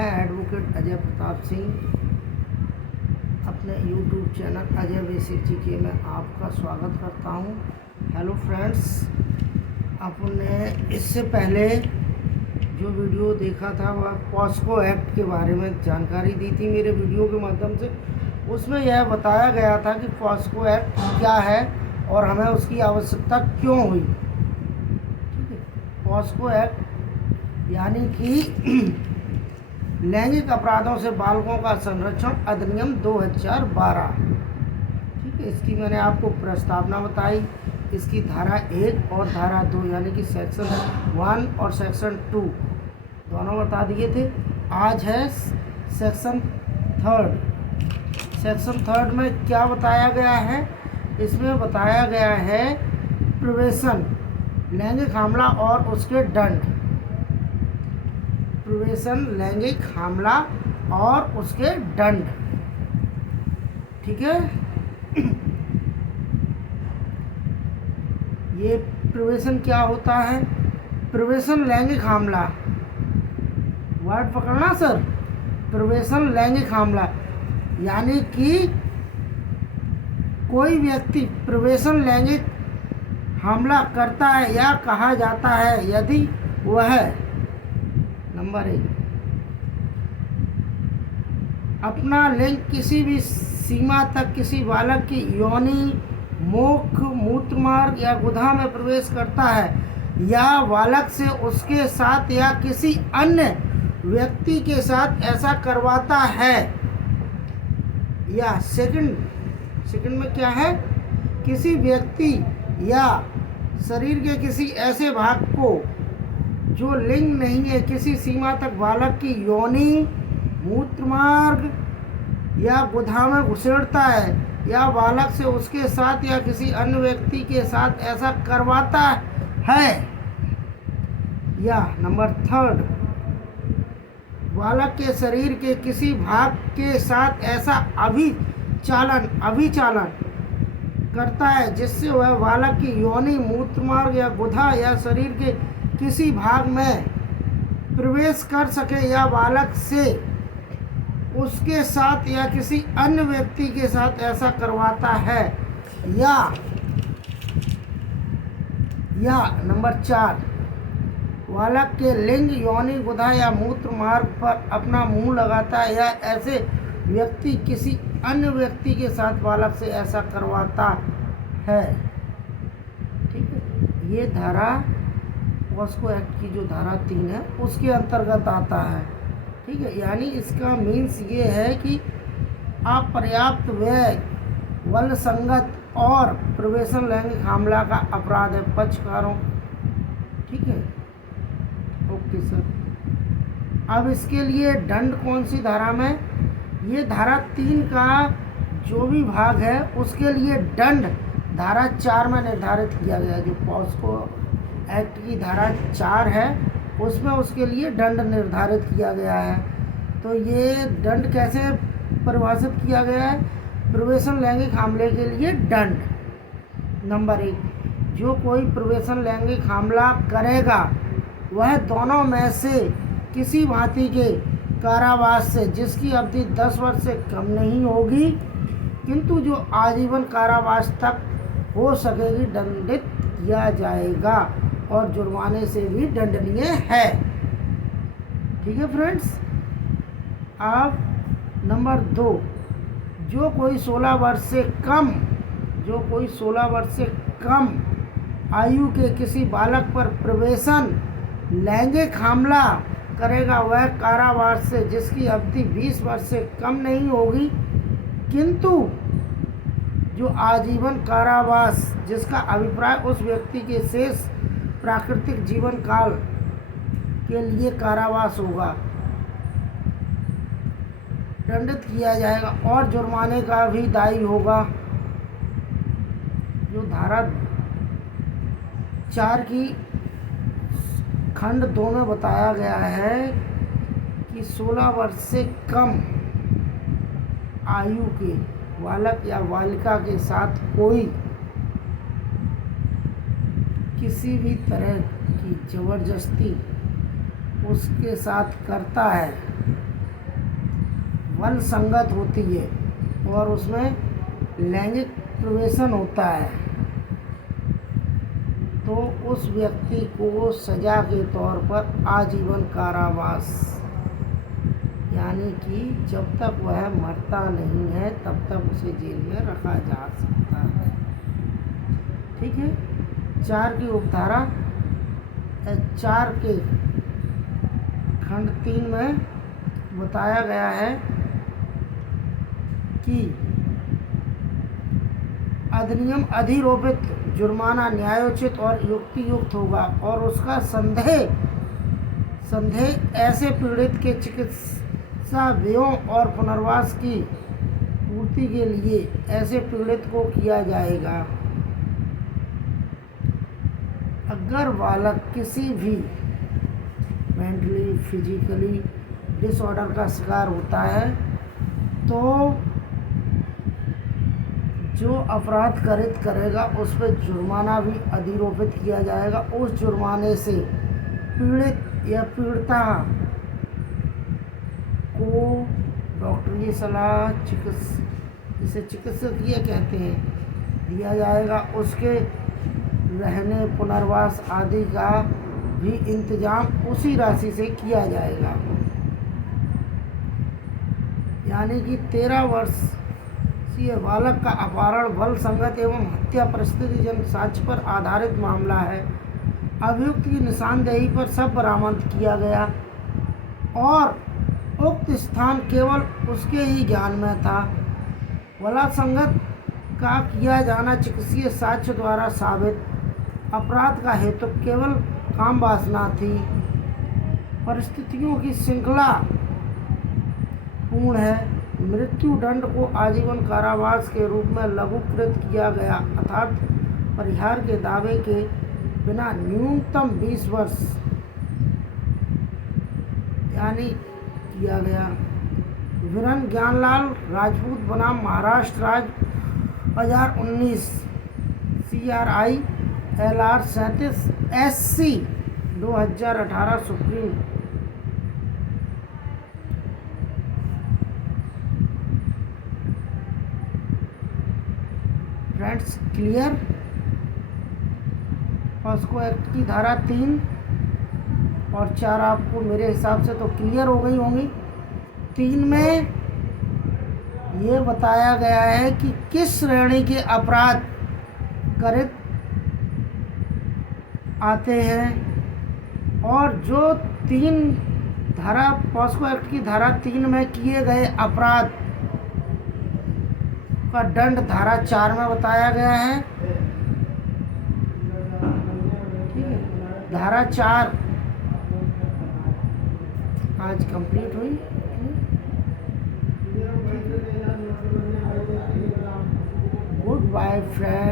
मैं एडवोकेट अजय प्रताप सिंह अपने YouTube channel Ajay basic GK में आपका स्वागत करता हूं। हेलो फ्रेंड्स, आपने इससे पहले जो वीडियो देखा था वह पॉस्को एक्ट के बारे में जानकारी दी थी मेरे वीडियो के माध्यम से। उसमें यह बताया गया था कि पॉस्को एक्ट क्या है और हमें उसकी आवश्यकता क्यों हुई। ठीक है, पॉस्को एक्ट यानी कि लैंगिक अपराधों से बालकों का संरक्षण अधिनियम 2012। ठीक है, इसकी मैंने आपको प्रस्तावना बताई। इसकी धारा 1 और धारा 2 यानी कि सेक्शन 1 और सेक्शन 2 दोनों बता दिए थे। आज है सेक्शन 3। सेक्शन 3 में क्या बताया गया है? इसमें बताया गया है प्रिवेंशन, लैंगिक हमला और उसके दंड। प्रिवेंशन, लैंगिक हमला और उसके दंड। ठीक है, ये प्रिवेंशन क्या होता है? प्रिवेंशन लैंगिक हमला, वर्ड पकड़ना सर। प्रिवेंशन लैंगिक हमला यानी कि कोई व्यक्ति प्रिवेंशन लैंगिक हमला करता है या कहा जाता है यदि वह नंबर 1 अपना लिंग किसी भी सीमा तक किसी बालक की योनि, मुख, मूत्रमार्ग या गुदा में प्रवेश करता है या बालक से उसके साथ या किसी अन्य व्यक्ति के साथ ऐसा करवाता है, या सेकंड में क्या है? किसी व्यक्ति या शरीर के किसी ऐसे भाग को जो लिंग नहीं है किसी सीमा तक बालक की योनि, मूत्रमार्ग या गुदा में घुसेड़ता है या बालक से उसके साथ या किसी अन्य व्यक्ति के साथ ऐसा करवाता है, या नंबर 3 बालक के शरीर के किसी भाग के साथ ऐसा अभिचालन करता है जिससे वह बालक की योनि, मूत्रमार्ग या गुदा या शरीर के किसी भाग में प्रवेश कर सके या बालक से उसके साथ या किसी अन्य व्यक्ति के साथ ऐसा करवाता है, या नंबर 4 बालक के लिंग, योनि, गुदा या मूत्र मार्ग पर अपना मुंह लगाता है या ऐसे व्यक्ति किसी अन्य व्यक्ति के साथ बालक से ऐसा करवाता है। ठीक है, ये धारा पॉस्को एक्ट की जो धारा 3 है उसके अंतर्गत आता है। ठीक है, यानी इसका मीन्स ये है कि अपर्याप्त व्यय, बल संगत और प्रिवेंशन लैंगिक हमला का अपराध है पक्षकारों। ठीक है, ओके सर। अब इसके लिए दंड कौन सी धारा में? ये धारा 3 का जो भी भाग है उसके लिए दंड धारा 4 में निर्धारित किया गया है। जो पॉस्को एक्ट की धारा 4 है उसमें उसके लिए दंड निर्धारित किया गया है। तो ये दंड कैसे परिभाषित किया गया है? प्रिवेंशन लैंगिक हमले के लिए दंड नंबर 1, जो कोई प्रिवेंशन लैंगिक हमला करेगा वह दोनों में से किसी भांति के कारावास से जिसकी अवधि 10 वर्ष से कम नहीं होगी किंतु जो आजीवन कारावास तक हो सकेगी दंडित किया जाएगा और जुर्माने से भी दंडनीय है। ठीक है फ्रेंड्स। अब नंबर 2, जो कोई 16 वर्ष से कम आयु के किसी बालक पर प्रिवेंशन लैंगिक हमला करेगा वह कारावास से जिसकी अवधि 20 वर्ष से कम नहीं होगी किंतु जो आजीवन कारावास जिसका अभिप्राय उस व्यक्ति के शेष प्राकृतिक जीवन काल के लिए कारावास होगा, दंडित किया जाएगा और जुर्माने का भी दायी होगा। जो धारा 4 की खंड 2 में बताया गया है कि 16 वर्ष से कम आयु के बालक या बालिका के साथ कोई किसी भी तरह की जबरदस्ती उसके साथ करता है बल संगत होती है और उसमें लैंगिक प्रवेशन होता है तो उस व्यक्ति को सजा के तौर पर आजीवन कारावास, यानी कि जब तक वह मरता नहीं है तब तक उसे जेल में रखा जा सकता है। ठीक है। 4 की उपधारा 4 के खंड 3 में बताया गया है कि अधिनियम अधिरोपित जुर्माना न्यायोचित और युक्तियुक्त होगा और उसका संदेह ऐसे पीड़ित के चिकित्सा व्ययों और पुनर्वास की पूर्ति के लिए ऐसे पीड़ित को किया जाएगा। अगर बालक किसी भी मेंटली फिजिकली डिसऑर्डर का शिकार होता है तो जो अपराध कारित करेगा उस पर जुर्माना भी अधिरोपित किया जाएगा। उस जुर्माने से पीड़ित या पीड़िता को डॉक्टरी सलाह जिसे चिकित्सकीय कहते हैं दिया जाएगा। उसके रहने पुनर्वास आदि का भी इंतजाम उसी राशि से किया जाएगा। यानी कि 13 वर्षीय बालक का अपहरण बल संगत एवं हत्या परिस्थितिजन्य साक्ष्य पर आधारित मामला है। अभियुक्त की निशानदेही पर सब बरामद किया गया और उक्त स्थान केवल उसके ही ज्ञान में था। बलात्संगत का किया जाना चिकित्सीय साक्ष्य द्वारा साबित। अपराध का हेतु केवल काम वासना थी। परिस्थितियों की श्रृंखला पूर्ण है। मृत्यु दंड को आजीवन कारावास के रूप में लघुकृत किया गया अर्थात परिहार के दावे के बिना न्यूनतम 20 वर्ष यानी किया गया। वीरन ज्ञानलाल राजपूत बनाम महाराष्ट्र राज्य 2019 CRI LR 37 SC 2018 supreme. Friends clear. POCSO act की धारा 3 और 4 आपको मेरे हिसाब से तो क्लियर हो गई होंगी। 3 में ये बताया गया है कि किस श्रेणी के अपराध कारित आते हैं और जो 3 धारा पॉस्को एक्ट की धारा 3 में किए गए अपराध का दंड धारा 4 में बताया गया है। ठीक है। धारा 4 आज कंप्लीट हुई। Good bye friend.